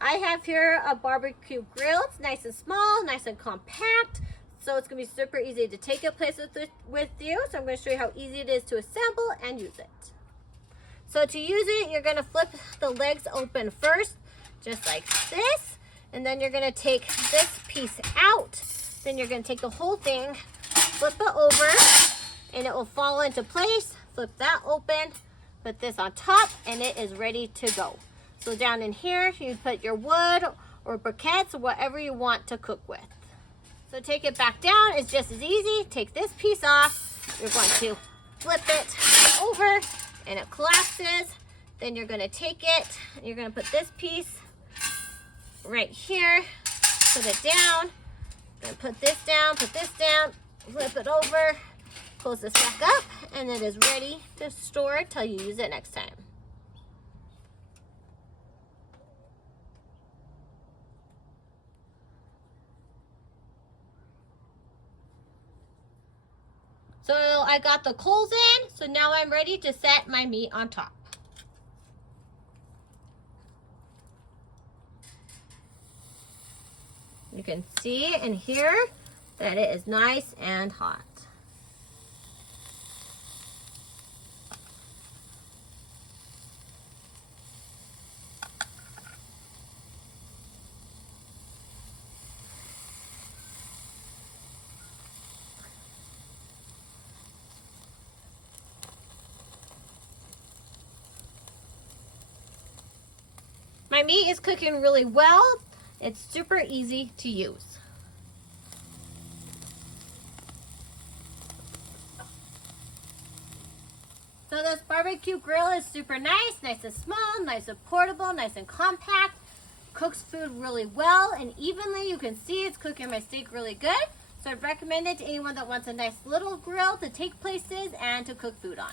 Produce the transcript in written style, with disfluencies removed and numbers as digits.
I have here a barbecue grill. It's nice and small, nice and compact. So it's gonna be super easy to take it places with you. So I'm gonna show you how easy it is to assemble and use it. So to use it, you're gonna flip the legs open first, just like this. And then you're gonna take this piece out. Then you're gonna take the whole thing, flip it over, and it will fall into place. Flip that open, put this on top, and it is ready to go. So down in here, you put your wood or briquettes or whatever you want to cook with. So take it back down, it's just as easy. Take this piece off, you're going to flip it over, and it collapses. Then you're gonna take it, and you're gonna put this piece right here, put it down, then put this down, flip it over, close this back up, and it is ready to store till you use it next time. So I got the coals in, so now I'm ready to set my meat on top. You can see and hear that it is nice and hot. My meat is cooking really well. It's super easy to use. So this barbecue grill is super nice and small, nice and portable, nice and compact. Cooks food really well and evenly. You can see it's cooking my steak really good. So I'd recommend it to anyone that wants a nice little grill to take places and to cook food on.